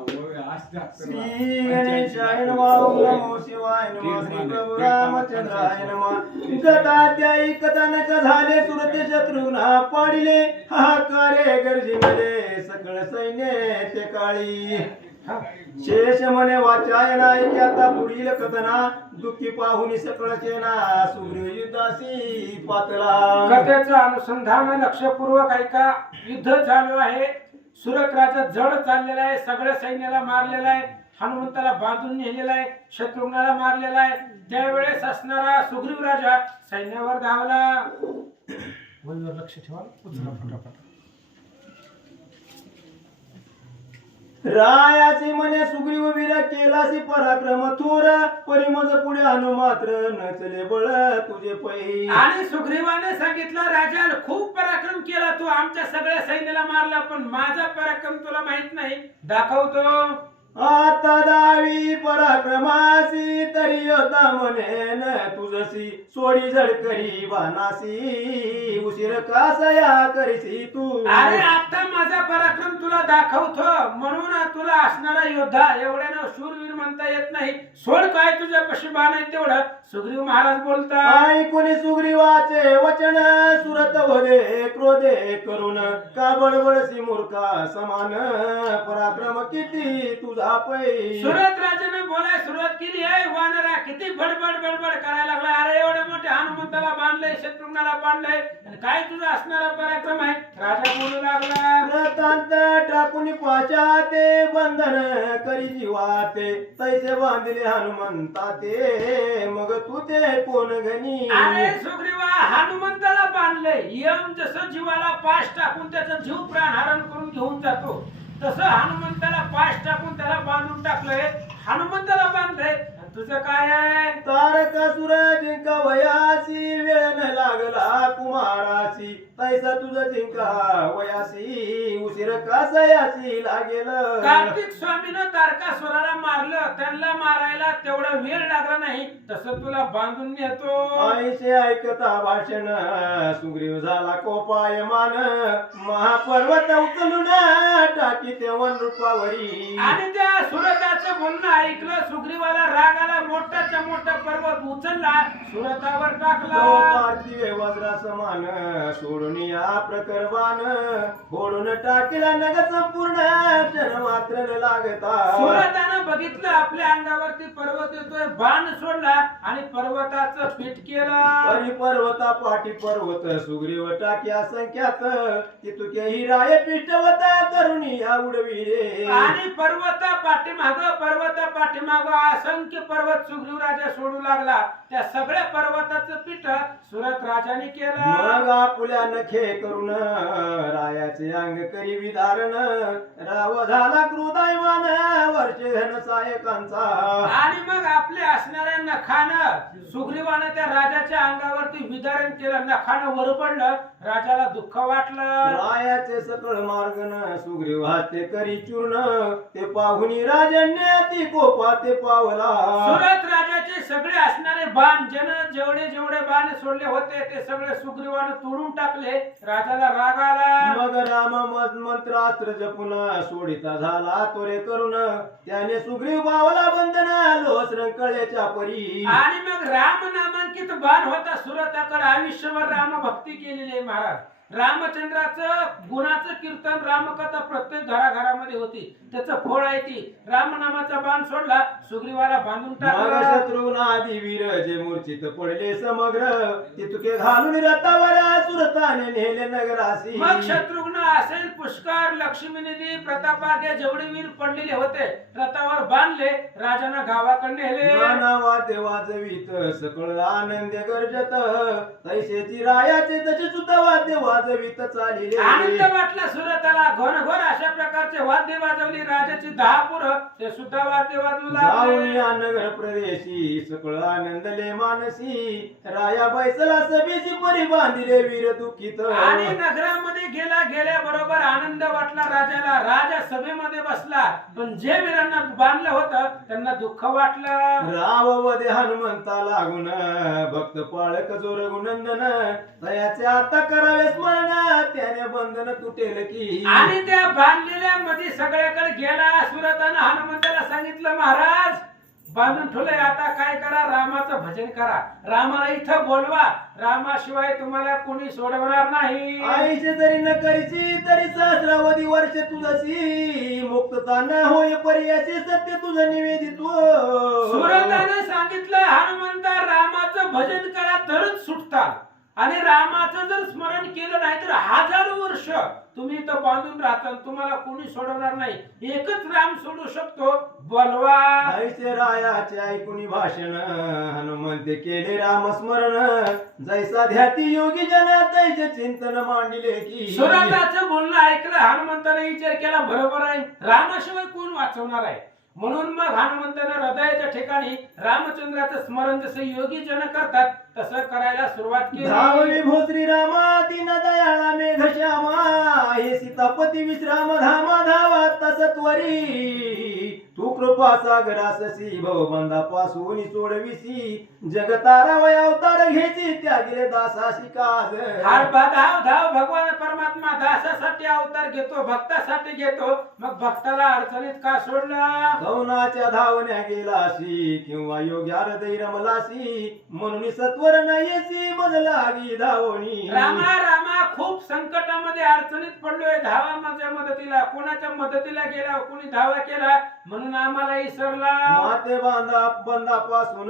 श्री गणेशाय नमः. ओम नमो शिवाय नमः. श्री प्रभु रामचंद्राय नमः. गताध्यायी कथानक झाले सुरते शत्रुघ्ना पाडिले हाहाकारे गर्जिले सकळ सैन्य ते काळी. शेष म्हणे वाचायन ऐकी आता पुढील कथना दुःखी पाहुनी सकळ सेना सुग्रीव युद्धासी पातला. कथेचं अनुसंधान लक्षपूर्वक ऐका. युद्ध चालू आहे. सुरत राजा जड चाललेला आहे. सगळ्या सैन्याला मारलेला आहे. हनुमंताला बांधून नेलेला आहे. शत्रुघ्नाला मारलेला आहे. त्यावेळेस असणारा सुग्रीव राजा सैन्यावर धावला. वहीवर लक्ष ठेवा. उचला फटाफट. रायाची म्हणे सुग्रीव वीर केलासी पराक्रम थोर परिमज पुढे अनुमात्र नचले बळ तुझे पै. आणि सुग्रीवाने सांगितलं राजा खूप पराक्रम केला तू आमच्या सगळ्या सैन्याला मारला पण माझा पराक्रम तुला माहित नाही दाखवतो. आता दावी पराक्रमासी तरी योद्धा म्हणेन तुझसी सोडी झडकरी बाणासी उशीर कासया करीसी तू. अरे आता माझा पराक्रम तुला दाखवतो म्हणून तुला असणारा योद्धा एवढ्यानं शूरवीर म्हणता येत नाही. सोड काय तुझ्या पशी बाण आहे तेवढं. सुग्रीव महाराज बोलतात. ऐकून सुग्रीवाचे वचन सुरत वदे क्रोधे करून का बडबडसी मूर्खा समान पराक्रम किती तुझा पै. सुरत राजाने बोलाय सुरुवात केली आहे. वानरा किती बडबड बडबड करायला लागला. अरे एवढे मोठे हनुमंताला बांधले शत्रुघ्नाला बांधले आणि काय तुझा असणारा पराक्रम आहे. राजा बोलू लागला. प्रतांत टाकून पाशा ते बंधन करी जीवाते तैसे बांधले हनुमंता ते मग तू ते कोण गणी. अरे सुग्रीवा हनुमंताला बांधले यम जसं जीवाला पाश टाकून त्याचा जीव प्राण हरण करून घेऊन जातो तसं हनुमंताला पाश टाकून त्याला बांधून टाकलंय. हनुमंताला बांधलंय. तुझं काय आहे. तारकासुर जिंका वयासी वेळ न लागला कुमारासी तैसा तुझं जिंका वयासी उशीर कासयासी लागेल. कार्तिक स्वामीनं तारकासुराला मारलं. त्यांना मारायला तेवढा वेळ लागला नाही तसं तुला बांधून नेतो. ऐसे ऐकता भाषण सुग्रीव झाला कोपायमान महापर्वत उचलून टाकी तेवन रूपावरी. आणि त्या सुरताचं बोलणं ऐकलं. सुग्रीवाला राग आला. मोठाच्या मोठा पर्वत उचलला सुरतावर टाकला. पार्थिव वज्रा समान सोडून या प्रकरवान फोडून टाकीला नग संपूर्ण क्षण मात्र न लागता. सुरतानं बघितलं आपल्या अंगावरती पर्वत येतोय. बाण सोडला आणि पर्वताचं पीठ केलं. परी पर्वता पाठी पर्वत सुग्रीव टाकी असंख्यात तितुके हिराय पिष्टवता करुणी उडविले. आणि पर्वता पाठीमाग असंख्य पर्वत सुग्रीव राजा सोडू लागला. त्या सगळ्या पर्वताचं पीठ सुरत राजाने केलं. मग आपुल्या नखे करून रायाचे अंग करी विधारण राव झाला क्रोधायमान वर्षे धन सायकांचा. आणि मग आपल्या असणाऱ्या नखानं सुग्रीवानं त्या राजाच्या अंगावरती विदारण केलं. नखानं वर पडलं. राजाला दुःख वाटलं. रायाचे सकळ मार्गन सुग्रीव हाते करी चूर्ण ते पाहुनी राजन्य ती कोपा ते पावला. सुरत राजाचे सगळे असणारे बाण जेवढे बाण सोडले होते ते सगळे सुग्रीवानं तोडून टाकले. राजाला राग आला. मग राम मंत्रास्त्र जपून सोडिता झाला तोरे करून त्याने सुग्रीव बावला बंधन लोस रंकळ्याच्या परी. आणि मग राम नामांकित बाण होता सुरताकडे. आयुष्यभर राम भक्ती केलेली आहे महाराज. रामचंद्राचं गुणाचं कीर्तन रामकथा प्रत्येक घराघरामध्ये होती. त्याचं फळ आहे ती. रामनामाचा बाण सोडला. सुग्रीवाला बांधून टाकला. शत्रुघ्न आदी वीर जे मूर्छित पडले समग्र तितुके घालून रथावर सुरताने नेले नगरासी. मग शत्रुघ्न असेल पुष्कर लक्ष्मीनिधी प्रतापाग्य जेवढे वीर पडलेले होते रथावर बांधले. राजानं गावाकडे नेले. वाद्य वाजवीत सकळ आनंद गर्जत तैसेची रायाचे तसे सुद्धा वाद्य वाजवीत चालिले. आनंद वाटला सुरताला. घोर अशा प्रकारचे वाद्य वाजवली. राजाची 10 पोरं ते सुद्धा वाद्य वाजवू लागले. नगर प्रदेशी सकळ आनंदले मानसी राया बैसला सभेची परी बांधिले वीर दुःखित. आणि नगरामध्ये गेल्या बरोबर आनंद वाटला राजाला. राजा सभेमध्ये बसला पण जे वीरांना बांधलं होतं त्यांना दुःख वाटलं. राववदे हनुमंता लागून भक्त पाळक जोर गुणंदन तयाचे आता करावे स्मरण त्याने बंधन तुटेल की. आणि त्या बांधलेल्या मध्ये सगळ्याकडे गेला सुरतानं हनुमंताला सांगितलं महाराज बांधून ठेवलंय, आता काय करा, रामाचं भजन करा, रामाला इथं बोलवा, रामाशिवाय तुम्हाला कोणी सोडवणार नाही. आईचे जरी न करीची तरी सहस्रावधी वर्ष तुझशी मुक्तता न होय पर्याचे सत्य तुझं निवेदित सुरतानं सांगितलं हनुमंता रामाचं भजन करा तरच सुटता, आणि रामाचं जर स्मरण केलं नाही तर हजारो वर्ष तुम्ही इथं बांधून राहताल, तुम्हाला कोणी सोडवणार नाही, एकच राम सोडू शकतो, बोलवा. ऐसे रायाचे ऐकुनी भाषण हनुमंते केले रामस्मरण जैसा ध्याती योगी जन तैसे चिंतन मांडिले की. सुरताचं बोलणं ऐकलं हनुमंताने विचार केला, बरोबर आहे, रामाशिवाय कोण वाचवणार आहे, म्हणून मग हनुमंतानं हृदयाच्या ठिकाणी रामचंद्राचं स्मरण जसे योगी जन करतात तसं करायला सुरुवात केली. धावली भोसरी रामा दीन दयाळा मेघ श्यामा हे सीतापती विश्राम धामा धावा तसत्वरी तू कृपा सागराससी भवबंधापासून सोडविसी जगतारा वय अवतार घ्यायची त्यागिले दासाशी काज. धाव धाव भगवान परमात्मा दासासाठी अवतार घेतो, भक्तासाठी घेतो, मग भक्ताला अडचणीत का सोडला. कौनाच्या धावण्या गेलाशी किंवा योग्य हृदय रमलाशी म्हणून सत्वर नाहीसी बदलागी धावणी. रामा रामा खूप संकटामध्ये अडचणीत पडलोय, धावा माझ्या मदतीला, कोणाच्या मदतीला गेला, कोणी धावा केला म्हणून आम्हाला इसरला. माते बांधा बंधापासून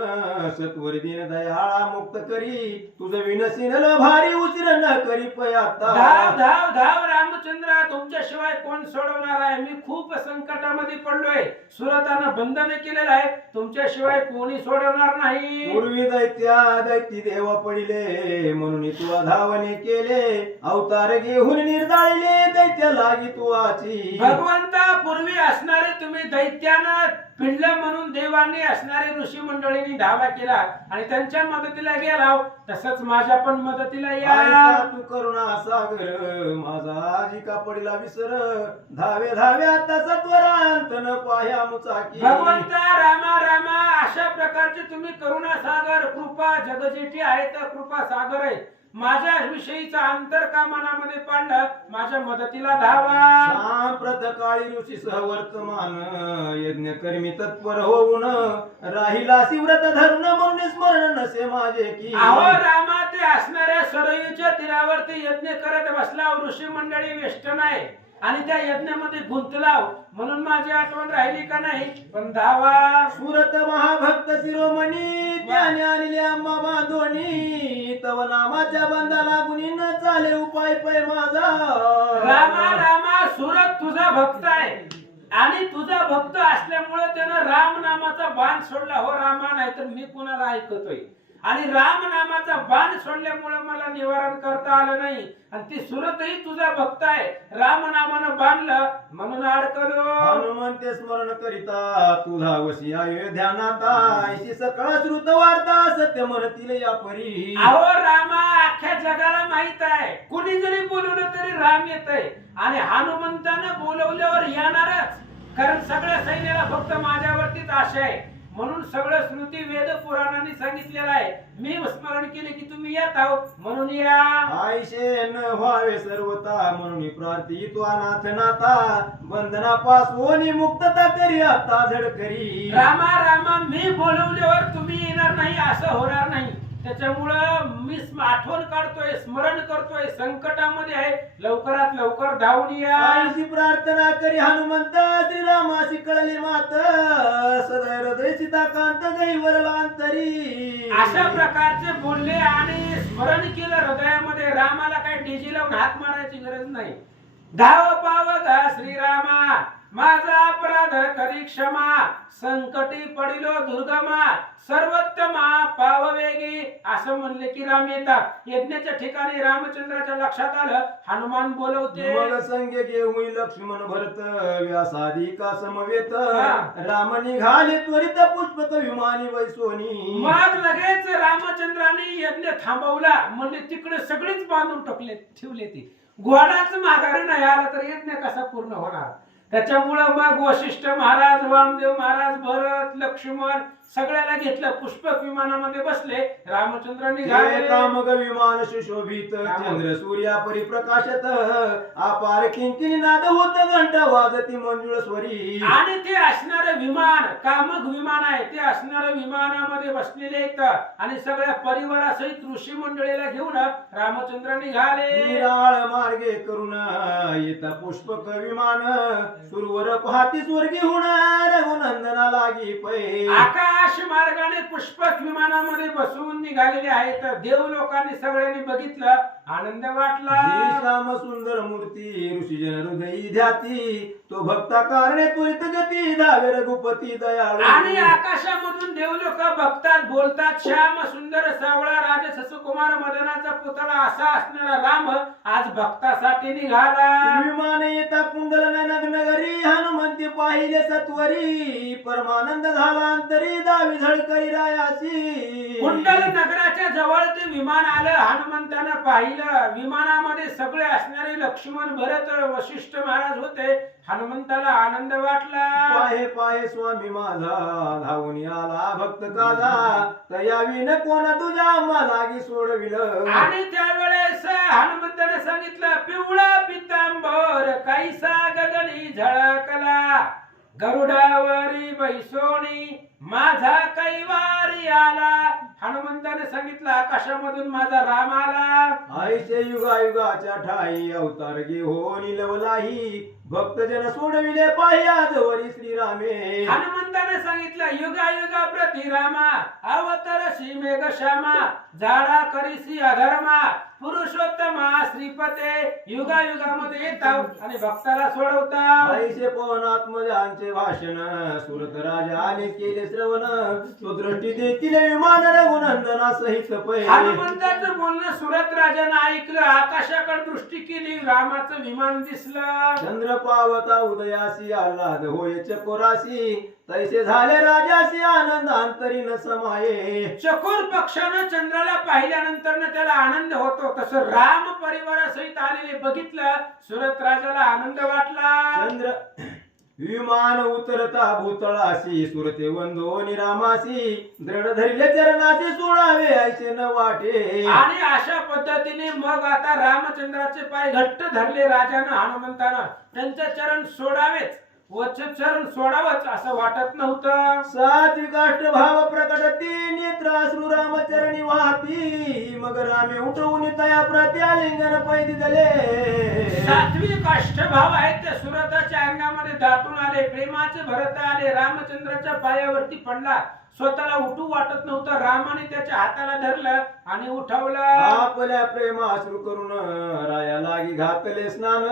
सत्वर दिन दयाळा मुक्त करी तुझं विनसीनल भारी उचर न करी पयाता. धाव धाव धाव रामचंद्रा, तुमच्याशिवाय कोण सोडवणार आहे, मी खूप संकटामध्ये पडलोय, सुरतानं बंधन केलेलं आहे, तुमच्याशिवाय कोणी सोडवणार नाही. पूर्वी दैती देवा पडिले म्हणून तू धावणे केले अवतार घेऊन निर्धाळले दैत्य लागी तू आची. भगवंता पूर्वी असणारे तुम्ही दैत्यानं पिडलं म्हणून देवांनी असणारे ऋषी मंडळींनी धावा केला आणि त्यांच्या मदतीला गेला, तसंच माझ्या पण मदतीला या. आयसा तू करुणा सागर माझा आजी का पडला विसर धावे धावे आता सत्वरांत न पाया मुचाकी. भगवंता रामा रामा, अशा प्रकारचे तुम्ही करुणा सागर, कृपा जगजेठी आहे तर कृपा सागर आहे, माझ्या विषयीचा अंतर का मनामध्ये पाडलं, माझ्या मदतीला धावा. सांप्रत काळी ऋषी सहवर्तमान यज्ञ कर्मी तत्पर होऊन राहिला शिव्रत धरून म्हणून स्मरण नसे माझे की. अहो रामा, ते असणाऱ्या सरयूच्या तीरावरती यज्ञ करत बसला, ऋषी मंडळी वेष्टन आहे आणि त्या यज्ञामध्ये गुंतलाव म्हणून माझी आठवण राहिली का नाही, पण धावा. सुरत महाभक्त शिरोमणी त्याने आणले आम्हा बांधोणी तव नामाच्या बंदा लागून न चाले उपाय पै माझा. रामा रामा, सुरत तुझा भक्त आहे आणि तुझा भक्त असल्यामुळे त्यानं राम नामाचा बाण सोडला. हो रामा, नाही तर मी कुणाला ऐकतोय, आणि राम नामाचा बाण सोडल्यामुळे मला निवारण करता आलं नाही, आणि ती सुरतही तुझा भक्त आहे, राम नामानं बांधलं म्हणून अडकलो. हनुमंते स्मरण करिता तुझा वशी अयोध्यानाता ऐशी सकाळ श्रुत वार्ता सत्य म्हणतील या परी. अहो रामा, अख्ख्या जगाला माहित आहे, कुणी जरी बोलवलं तरी राम येतय, आणि हनुमंतानं बोलवल्यावर येणारच, कारण सगळ्या सैन्याला फक्त माझ्यावरतीच आशा आहे, म्हणून सगळं स्मृती वेद पुराणांनी सांगितलेलं आहे, मी स्मरण केले की तुम्ही येत आहोत म्हणून या. आयशे न व्हावे सर्वता म्हणून प्रार्थी तू अनाथ नाथा बंधनापासून मुक्तता करी आता झडकरी. रामा रामा, मी बोलवल्यावर तुम्ही येणार नाही असं होणार नाही, त्याच्यामुळं मी आठवण काढतोय, स्मरण करतोय, संकटामध्ये आहे, लवकरात लवकर धावून या. आईची प्रार्थना करी हनुमंत श्रीरामाशी कळले मात सदैव हृदय सीताकांत गैवरलांतरी. अशा प्रकारचे बोलले आणि स्मरण केलं हृदयामध्ये. रामाला काय डीजी लावून हात मारायची गरज नाही. धाव पाव गा श्रीरामा, माझा अपराध करी क्षमा, संकटी पडिलो दुर्गमा, सर्वोत्तमा पाववेगी. असं म्हणले की राम येतात. यज्ञाच्या ठिकाणी रामचंद्राच्या लक्षात आलं, हनुमान बोलवते. मग संगे घेऊन लक्ष्मण भरत व्यासादी का समवेत राम निघाले त्वरित पुष्पक विमानी वैसोनी. मग लगेच रामचंद्राने यज्ञ थांबवला, म्हणजे तिकडे सगळीच बांधून ठेवले ती. घोडाच माघारी नाही आला तर यज्ञ कसा पूर्ण होणार. त्याच्यामुळं मग वशिष्ठ महाराज, वामदेव महाराज, भरत, लक्ष्मण सगळ्याला घेतलं, पुष्पक विमानामध्ये बसले. रामचंद्र निघाले. कामग विमान सुशोभित चंद्र सूर्या परिप्रकाशत अपार किंकिणी नाद होत घंटा वाजती मंजुळ स्वरी. आणि ते असणारं विमान कामक विमान आहे. ते असणारं विमानामध्ये बसलेले आहेत आणि सगळ्या परिवारासहित ऋषी मंडळीला घेऊन रामचंद्र निघाले. निराळ मार्गे करून येता पुष्पक विमान सुरवर पाहती स्वर्गी होणार रघुनंदना लागी पै. आकाश मार्गाने पुष्पक विमानामध्ये बसून निघालेले आहेत. देव लोकांनी सगळ्यांनी बघितलं, आनंद वाटला. श्याम सुंदर मूर्ती ऋषीजन हृदयी ध्याती तो भक्ता कारणे त्वरित गती धावे रघुपती दयाळू. आणि आकाशामधून देव लोक बघतात, बोलतात. श्याम सुंदर सावळा राजसस कुमार मदनाचा पुतळा असा असणारा राम आज भक्तासाठी निघाला. विमान येता कुंडल नगरी हनुमंती पाहिले सत्वरी परमानंद झाला अंतरी दावी झळकरी रायासी. कुंडल नगराच्या जवळ ते विमान आलं. हनुमंतानं पाहिलं. विमानामध्ये सगळे असणारे लक्ष्मण, भरत, वशिष्ठ महाराज होते. हनुमंताला आनंद वाटला. पाहे पाहे स्वामी माझा धावून आला भक्त काजा तयावी न कोणा तुझ्या मालागी सोडविलं. आणि त्यावेळेस हनुमंताने सांगितलं, पिवळा पितांबर कैसा गगनी झळकला, गरुडावरी बैसोनी माझा कैवारी आला. हनुमंताने सांगितलं, आकाशामधून माझा राम आला. आईचे युगायुगाच्या ठाई अवतार घेऊन लवलाही भक्तजन सोडविले पाहि आजवरी श्रीरामे. हनुमंताने सांगितलं, युगायुगा प्रति रामा अवतरसी मेघ श्यामा झाडा करीसी अधर्मा पुरुषोत्तमा श्रीपते. युगायुगामध्ये येतात आणि भक्ताला सोडवतात. आईचे पवनात्मजांचे भाषण सुरत राजाने केले श्रवण तो दृष्टी देखील विमान रघुनंदना सहित पै. हनुमंताचं बोलणं सुरत राजानं ऐकलं. आकाशाकडे दृष्टी केली, रामाचं विमान दिसलं. चंद्र पावता उदयासी आल्हाद होय चकोरासी तैसे झाले राजासी आनंद अंतरी न समाये. चकोर पक्षानं चंद्राला पाहिल्यानंतर त्याला आनंद होतो. तसं राम परिवारासहित आलेले बघितलं, सुरत राजाला आनंद वाटला. चंद्र विमान उतरता भूतळासी सुरते वंदोनी रामासी दृढ धरिले चरणाचे सोडावे ऐसे न वाटे. आणि अशा पद्धतीने मग आता रामचंद्राचे पाय घट्ट धरले राजानं, हनुमंतानं. त्यांचे चरण सोडावेच, चरण सोडावच असं वाटत नव्हतं. सात्विकाष्ट भाव प्रकटती नेत्राश्रू रामचरणी वाहती मग रामे उठवून तया प्रति आलिंगन पैदी दिले. सात्विक अष्टभाव आहेत ते सुरताच्या अंगामध्ये दाटून आले. प्रेमाचे भरत आले. रामचंद्राच्या पायावरती पडला. स्वतःला उठू वाटत नव्हतं. रामाने त्याच्या हाताला धरलं आणि उठवलं. आपल्या प्रेमाश्रू करून राया लागी घातले स्नान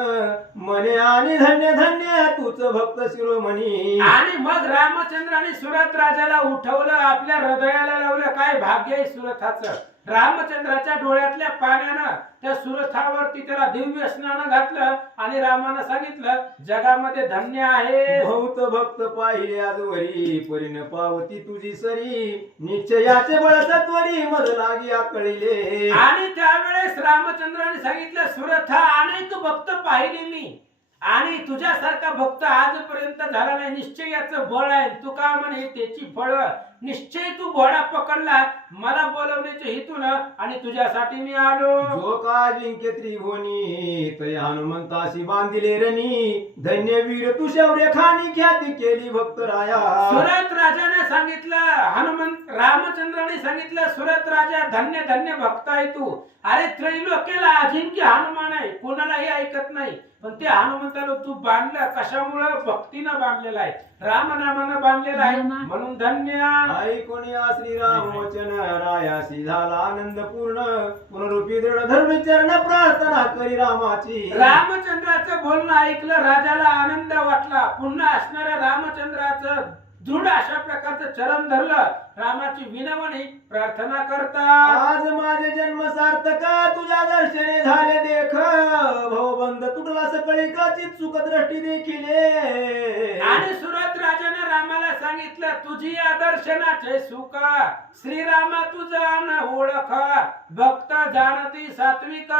मने आणि धन्य धन्य तूच भक्त शिरोमणी. आणि मग रामचंद्राने सुरत राजाला उठवलं, आपल्या हृदयाला लावलं. काय भाग्य आहे सुरथाचं. रामचंद्राच्या डोळ्यातल्या पाण्यानं त्या सुरथावरती त्याला दिव्य स्नान घातलं आणि रामानं सांगितलं, जगामध्ये धन्य आहे. बहुत भक्त पाहिले आजवरी परिण पावती तुझी सरी निश्चयाचे बळ सत्वरी मज लागी आकळीले. आणि त्यावेळेस रामचंद्राने सांगितलं, सुरथा अनेक भक्त पाहिले मी आणि तुझ्यासारखा भक्त आजपर्यंत झाला नाही. निश्चयाचं बळ आहे. तू का म्हणे त्याची फळ. निश्चय तू घोडा पकडला मला बोलवण्याच्या हेतून आणि तुझ्यासाठी मी आलो. जो का जिंके त्रिभुवनी तय हनुमंताशी बांधिले रणी धन्य वीर तू शौर्य खानी ख्याती केली भक्त राया. सुरत राजाने सांगितलं, हनुमंत रामचंद्राने सांगितलं, सुरत राजा धन्य धन्य भक्त आहे तू. अरे त्रैलोक्याला अजिंक्य हनुमान आहे, कोणालाही ऐकत नाही. पण ते हनुमंताला तू बांधलं कशामुळं. भक्तीनं बांधलेला आहे, रामनामानं बांधलेला आहे म्हणून धन्य. ऐकून या श्रीराम वचन रायासी झाला आनंद पूर्ण पुनरुपी दृढ धरून चरण प्रार्थना करी रामाची. रामचंद्राचं बोलणं ऐकलं, राजाला आनंद वाटला. पुन्हा असणाऱ्या रामचंद्राचं दृढ अशा प्रकारचं चरण धरलं. रामाची विनवणी प्रार्थना करता. आज माझे जन्म सार्थक तुझ्या दर्शने झाले देख भवबंध तुटला सकळी काचित सुख दृष्टी देखिले. आणि सुरत राजाने रामाला सांगितलं, तुझी या दर्शनाचे सुख श्रीरामा तुझा न ओळख भक्त जाणती सात्विक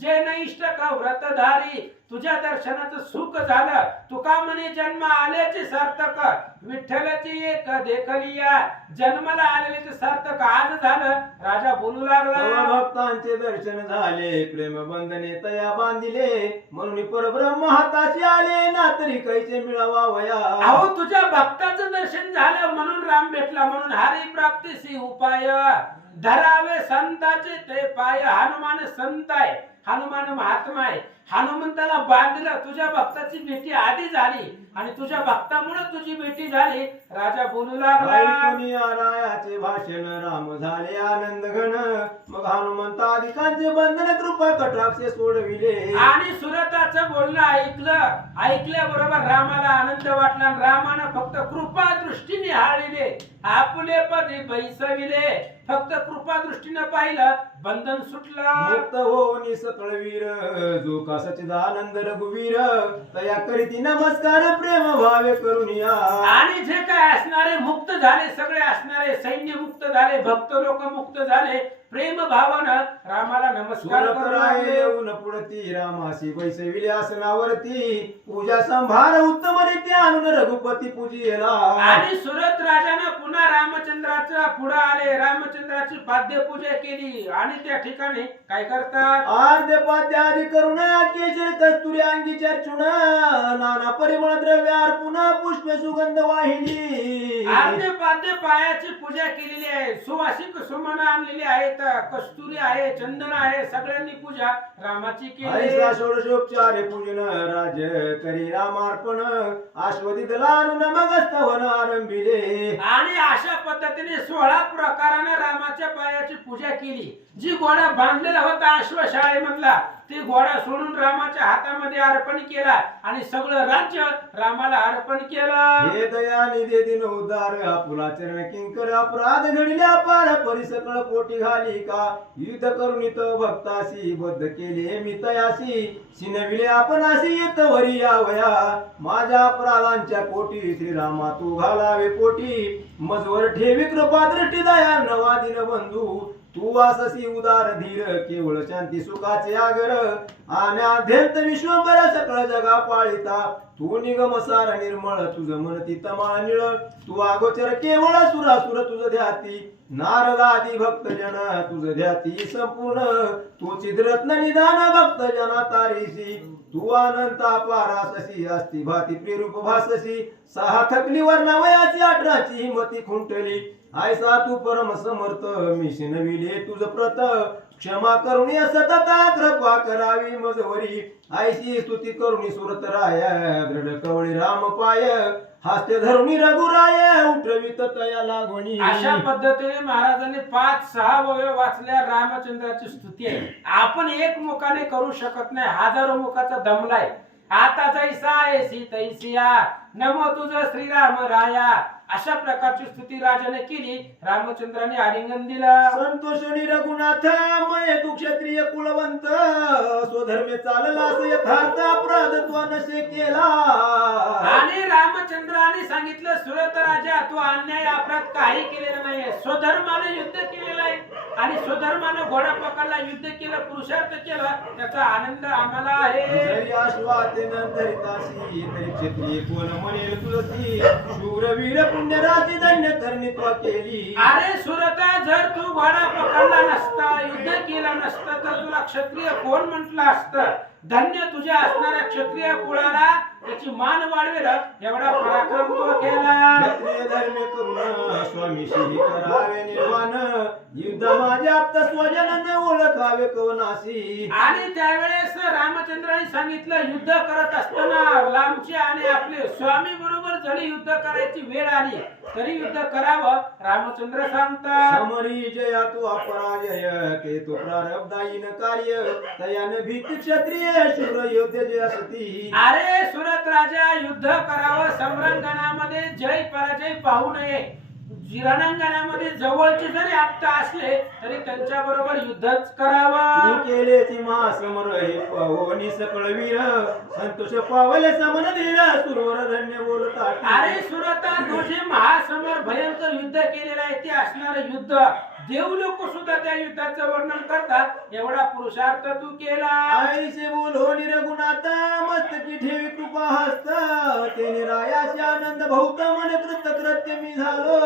जे नैष्टक व्रतधारी तुझ्या दर्शनाचं सुख झालं. तुका म्हणे जन्म आल्याचे सार्थक, विठ्ठलाची एक देखलिया, जन्माला आलेले सार्थक आज झालं. राजा बोलू तेव्हा लागला, भक्तांचे दर्शन झाले, प्रेम बंधने तया बांधिले, म्हणून परब्रह्म हाताशी आले, ना तरी कैसे मिळावा वया. अहो तुझ्या भक्ताचं दर्शन झालं म्हणून राम भेटला, म्हणून हरी प्राप्तीसी उपाय, धरावे संताचे ते पाय. हनुमान संत आहे, हनुमान महात्मा आहे. हनुमंताला बांधलं, तुझ्या भक्ताची भेटी आधी झाली आणि तुझ्या भक्तामुळे तुझी भेटी झाली. राजा बोलू लागला, ऐकून रायाचे भाषण, राम झाले आनंद घन, मग हनुमंतादिकांचे बंधन कृपा कटाक्षे सोडविले. आणि सुरताचं बोलणं ऐकल्याबरोबर रामाला आनंद वाटला. रामानं फक्त कृपा दृष्टीने हाळिले, आपले पदे बैसविले. फक्त कृपा दृष्टीने पाहिलं, बंधन सुटलं. मुक्त होऊन सकळवीर, जो का सच्चिदानंद रघुवीर, तया करीती नमस्कार, प्रेम भावे करून या. आणि जे काय असणारे मुक्त झाले, सगळे असणारे सैन्य मुक्त झाले, भक्त लोक मुक्त झाले. प्रेम भावानं रामाला नमस्कार करू सुरपराय लागले. येऊन पुढती, रामासी बैसविले आसनावरती, पूजा संभार उत्तम रीती आणून रघुपती पूजिला. आणि सुरत राजानं पुन्हा रामचंद्राच्या पुढे आले, रामचंद्राची पाद्यपूजा केली. आणि त्या ठिकाणी काय करतात, आद्य पाद्य आदी करुण, केशर कस्तुरी अंगी चर्चुन, नाना परिमळ द्रव्य अर्पुन, पुष्प सुगंध वाहिली. अर्धे पाद्य पायाची पूजा केलेली आहे, सुवासिक सुमन आणलेली आहेत, कस्तुरी आहे, चंदन आहे, सगळ्यांनी पूजा रामाची केली. ऐसा षोडशोपचारे पूजन, राज करी रामार्पण, आश्वदित लानून मग स्तवन आरंभिले. आणि अशा पद्धतीने 16 प्रकाराने रामाच्या पायाची पूजा केली. जी घोडा बांधलेला होता अश्वशाळेमधला, ते घोडा सोडून रामाच्या हातामध्ये अर्पण केला आणि सगळं राज्य रामाला अर्पण केलं. हे दयानिधे दिन उदार, आपुला चरण किंकर, अपराध घडल्या पार, परिसकळ पोटी घाली का, युद्ध करून तो भक्तासी, बद्ध केले मी तयासी, शिनविले आपणासी येतवरी यावया. माझ्या अपराधांच्या कोटी, श्रीरामा तू घालावे पोटी, मजवर ठेवी कृपा दृष्टी दया नवा दिन बंधू. तू वाससी उदार धीर, केवळ शांती सुखाचे आगर, आणि अध्यंत विश्वंभर सकळ जगा पाळिता. तू निगम सार निर्मळ, तुझ मनती तमानिळ, तू अगोचर केवळ सुरासुर तुझ ध्याती, नारदादी भक्त जन तुझ ध्याती संपूर्ण. तू चिद्रत्न निदान भक्त जना तारीसी, तू अनंत अपाराससी, अस्ति भाती प्रिरूप भाससी. 6 थकली वर्णावयाची 18ची हिमती खुंटली, ऐसा तू परम समर्थ, मी शिनविले तुझ प्रत, क्षमा करुणी सतता कृपा करावी मजवरी. ऐशी स्तुती करुणी सुरत राय, दृढ कवळी राम पाय, हास्य धरुणी रघुराय, उठवित तया लागवणी. अशा पद्धतीने महाराजांनी 5-6 वय वाचल्या. रामचंद्राची स्तुती आहे, आपण एक मुखाने करू शकत नाही, हजारो मुखाचा दमलाय. आता जैसा ऐसी तैसिया, नमो तुझ श्रीराम राया. अशा प्रकारची स्तुती राजाने केली. रामचंद्राने आलिंगन दिलं. संतोषणी रघुनाथ, मये तू क्षत्रिय कुलवंत, स्वधर्मे चाललास यथार्थ, अपराध तू नसे केला. आणि रामचंद्राने सांगितलं, सुरत राजा तू अन्याय अपराध काही केलेला नाहीये, स्वधर्माने युद्ध केलेलं आहे आणि स्वधर्माने घोडा पकडला, युद्ध केलं, पुरुषार्थ केला, त्याचा आनंद आम्हाला आहे. जरी आश्वातेन धरितासी, तरी क्षत्रिय कोण म्हणेल तुझी, शूरवीर पुण्यराजी धन्य धरणीत्व केली. अरे सुरता, जर तू घोडा पकडला नसता, युद्ध केलं नसतं, तर तुला क्षत्रिय कोण म्हटलं असतं. धन्य तुझ्या असणाऱ्या क्षत्रिय कुळाला त्याची मान वाढवेल एवढा पराक्रम तो केला. क्षत्रिय धर्म करून स्वामीशी करावे निर्वाण, युद्ध माझ्या आप्त स्वजनाने ओळखावे कवनासी. आणि त्यावेळेस रामचंद्राने सांगितलं, युद्ध करत असताना लांबचे आणि आपले स्वामी बरोबर जरी युद्ध करायची वेळ आली तरी युद्ध करावं. रामचंद्र सांगतात, समरी जया तू अपराजय, ते तो प्रारब्धाईन कार्य, तयाने भीती क्षत्रिय शूर योद्ध जय असती. अरे सुरत राजा, युद्ध करावं, समरांगणामध्ये जय पराजय पाहू नये. रणांगणामध्ये जवळचे जरी आप्त असले तरी त्यांच्या बरोबर युद्धच करावं. तू केले ती महासमर, हे पाहोनी सकळवीर, संतोष पावले समन धीर, सुरवर धन्य बोलता. अरे सुरता, तुझे महासमर असं भयंकर युद्ध केलेलं आहे ते असणारं युद्ध देवलोक सुद्धा त्या युद्धाचं वर्णन करतात एवढा पुरुषार्थ तू केला आईसे बोलो निरगुणाता मस्तकी ठेवी कृपा हस्त ते निरायासी आनंद भौत मन कृतकृत्य मी झालो.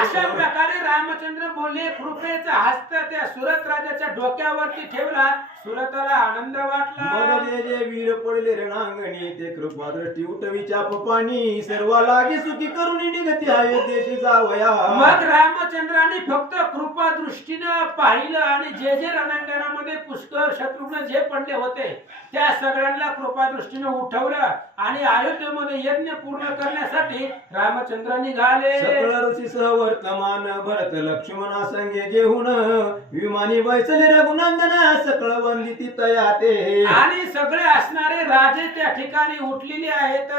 अशा प्रकारे रामचंद्र बोलले कृपेचा हस्त त्या सुरत राजाच्या डोक्यावरती ठेवला सुरताला आनंद वाटला. मग जे जे वीर पडले रणांगणी ते कृपा दृष्टी उठवी चाप पाणी सर्व लागे सुखी करुणी निगती अयोध्येशी जावया. मग रामचंद्राने फक्त कृपा दृष्टीनं पाहिलं आणि जे जे रणांगणामध्ये पुष्कळ शत्रुघ्न जे पडले होते त्या सगळ्यांना कृपा दृष्टीनं उठवलं आणि अयोध्येमध्ये यज्ञ पूर्ण करण्यासाठी रामचंद्र निघाले. सकळ ऋषी सहवर्तमान भरत लक्ष्मणा संगे घेऊन विमानी बैसले रघुनंदन सकळ वंदिती तयाते. आणि सगळे असणारे राजे त्या ठिकाणी उठलेले आहेत.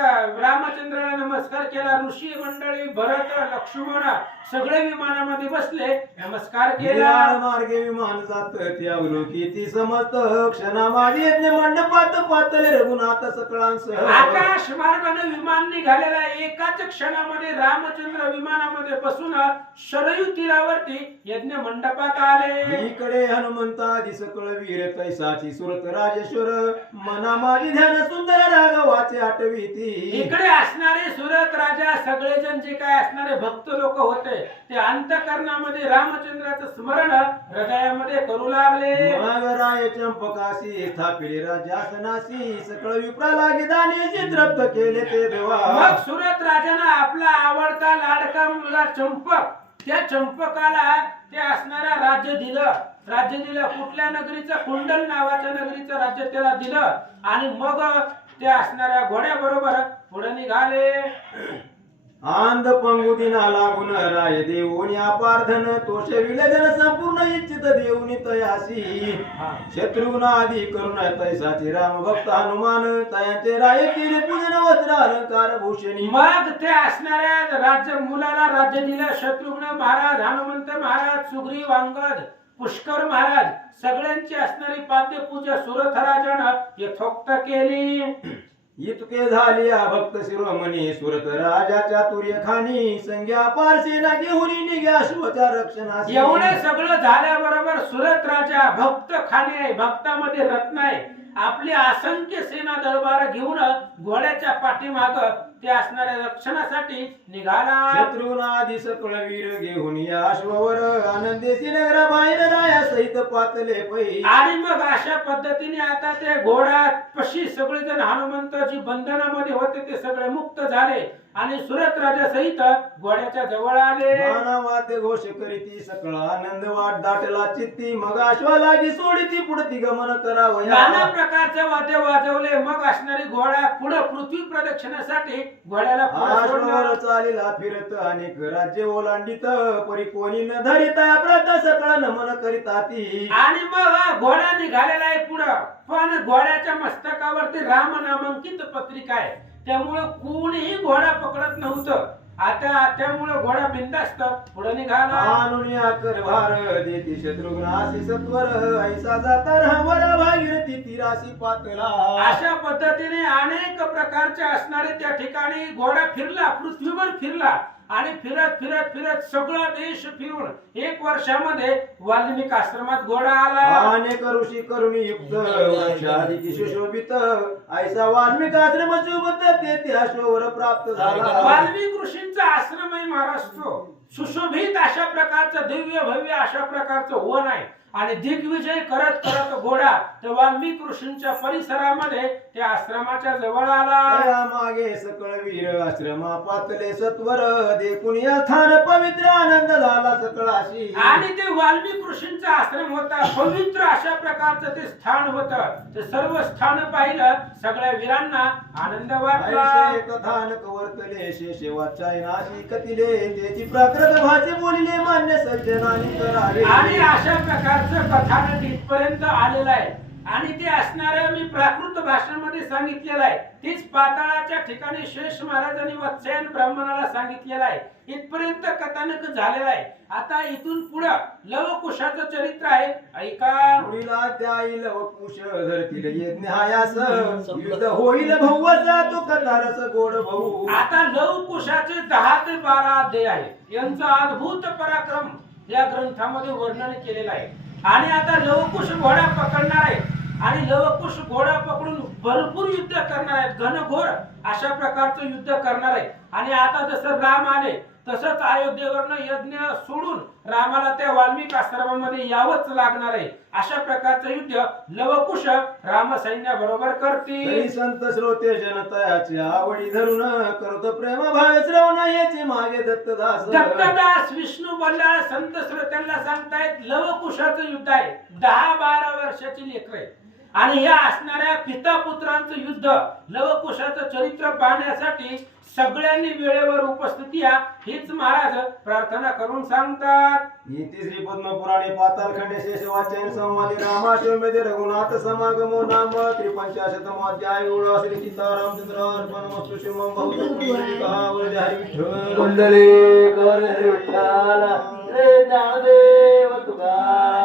रामचंद्राला नमस्कार केला. ऋषी मंडळी भरत लक्ष्मण सगळे विमानामध्ये बसले नमस्कार केला. विराळ मार्गे विमान जात त्यावलोकी ती समस्त क्षणामागे यज्ञ मंडपात पातले रघुनाथ सकळांसह. आकाश मार्गाने विमान निघालेला आहे. एकाच क्षणामध्ये रामचंद्र विमानामध्ये बसून शरयू तीरावरती यज्ञ मंडपात आले. इकडे हनुमंतादी सकळ वीर तैसाची सुरत राजेश्वर मना माझी ध्यान सुंदर राघवाचे आठवीती. इकडे असणारे सुरत राजा सगळे जण जे काय असणारे भक्त लोक होते ते अंतःकरणामध्ये रामचंद्राचं स्मरण हृदयामध्ये करू लागले. मग राय चंपकाशी स्थापिले राजासनासी सकळ विप्रा लागे दानेची तृप्त केले ते देवा. मग सुरत राजानं आपला आवडता लाडका मुलगा चंपक त्या चंपकाला ते असणारा राज्य दिलं. कुठल्या नगरीचं कुंडल नावाच्या नगरीचं राज्य त्याला दिलं आणि मग ते असणाऱ्या घोड्या बरोबर पुढे निघाले. आंध पंगुदिना लागून राय देऊनी अपार्धन तोष विलजन संपूर्ण इच्छित देऊनी तयासी. शत्रुघ्न आदी करुण तैसाची राम भक्त हनुमान तयाचे राय केले पूजन वस्त्र अलंकार भूषणी. मग ते असणाऱ्या मुलाला राज्य दिलं. शत्रुघ्न महाराज हनुमंत महाराज सुग्रीव अंगद पुष्कर महाराज सगळ्यांची असणारी पाद्य पूजा सुरथ राजानं यथोक्त केली. इतके झाले भक्त शिरोमणी सुरत राजाच्या तुर्यखानी संज्ञा पारसेना घेऊन निघ्या शिवच्या रक्षणास. एवढं सगळं झाल्याबरोबर सुरत राजा भक्त खाणी आहे. भक्तामध्ये रत्न आहे. आपली असंख्य सेना दरबार घेऊन घोड्याच्या पाठीमाग ते असणाऱ्या रक्षणासाठी निघाला. शत्रुनादी सकळ वीर घेऊन या अश्वावर आनंदेशी नगरा बाहेर राया सहित पातले पै. आणि मग अशा पद्धतीने आता ते घोडा पशी सगळेजण हनुमंताची बंधनामध्ये होते ते सगळे मुक्त झाले आणि सुरत राजा सहित घोड्याच्या जवळ आले. वाद्य घोष करीती सकळ आनंद वाट दाटला चित्ती मग अश्वा लागी सोडीती पुढती गमन करावया. नाना प्रकारचे वाद्य वाजवले. मग असणारी घोडा पुढे पृथ्वी प्रदक्षिणासाठी घोड्याला पुढे सोडलं. अश्वावर चालीला फिरत अनेक राज्य ओलांडित परी कोणी न धरिता प्रत सकळ नमन करीता ती. आणि मग घोडा निघालेला आहे पुढं पण घोड्याच्या मस्तकावरती राम नामांकित पत्रिका आहे त्यामुळे कोणीही घोडा पकडत नव्हतं. आता त्यामुळे घोडा बिनधास्त पुढे निघाला. आणून कर भार देती शत्रुघ्नासी सत्वर ऐसा जाता रामवर भागीरथी तीरासी पातला. अशा पद्धतीने अनेक प्रकारचे असणारे त्या ठिकाणी घोडा फिरला पृथ्वीवर फिरला आणि फिरत फिरत फिरत सगळा देश फिरून 1 वर्षामध्ये वाल्मिक आश्रमात घोडा आला. अनेक ऋषी करुणी युक्त वृक्षादिकी सुशोभित ऐसा वाल्मिक आश्रम सोबत ते अश्वावर प्राप्त झाला. वाल्मिक ऋषींचा आश्रम आहे महाराष्ट्र सुशोभित अशा प्रकारचं दिव्य भव्य अशा प्रकारचं वन आहे आणि दिग्विजय करत करत घोडा त्या वाल्मिक ऋषींच्या परिसरामध्ये त्या आश्रमाच्या जवळ आला. मागे सकळ वीर आश्रमा पातले सत्वर देखून या स्थान पवित्र आनंद झाला सकळाशी. आणि ते वाल्मिक ऋषींचा आश्रम होता पवित्र अशा प्रकारचं ते स्थान होतं. ते सर्व स्थान पाहिलं सगळ्या वीरांना आनंद वाटला. कथानक वर्तले शेषे वाचायनाशी कथिले त्याची प्राकृत भाषे बोलिले मान्य सज्जनानी करावे. आणि अशा प्रकारचं कथानक इथपर्यंत आलेलं आहे. आणि ते असणाऱ्या मी प्राकृत भाषेमध्ये सांगितलेलं आहे. तीच पाताळाच्या ठिकाणी शेष महाराजांनी वत्स्यायन ब्राह्मणाला सांगितलेलं आहे. इथपर्यंत कथानक झालेलं आहे. आता इथून पुढं लवकुशाचं चरित्र आहे. ऐका. पुढीला द्याईल वपुष धरतील यज्ञ हायास युद्ध होईल भौवसा तो कथारस गोड भाऊ. आता लवकुशाचे 10 ते 12 अध्याय आहेत. यांचा अद्भुत पराक्रम या ग्रंथामध्ये वर्णन केलेलं आहे. आणि आता लवकुश घोडा पकडणार आहे आणि लवकुश घोडा पकडून भरपूर युद्ध करणार आहेत. घनघोर अशा प्रकारचं युद्ध करणार आहे. आणि आता जसं राम आले तसंच अयोध्येवरनं यज्ञ सोडून रामाला त्या वाल्मिक आश्रमामध्ये यावंच लागणार आहे. अशा प्रकारचं युद्ध लवकुश रामसैन्याबरोबर करतील. तरी संत श्रोते जनतयाची आवडी धरून करतो प्रेम भाव श्रवण याची मागे दत्तदास. दत्तदास विष्णू बल्लाळ संत श्रोत्यांना सांगतायत लवकुशाचं युद्ध आहे. 10-12 वर्षाची लेकरं आहेत. आणि या असणाऱ्या पिता पुत्रांचं युद्ध लवकुशाचं चरित्र पाहण्यासाठी सगळ्यांनी वेळेवर उपस्थिती या हीच महाराज प्रार्थना करून सांगतात. इति श्री पद्मपुराणे पातालखंडे शेष वाचन संवादे रामाश्वमेधे रघुनाथ समागमो नाम 53 अध्याय. श्री सीतारामचंद्र अर्पणमस्तु. शिवम बहुतम हरि विठ्ठल कुंडली गौरी विठ्ठल रे ज्ञानदेव तुकाराम.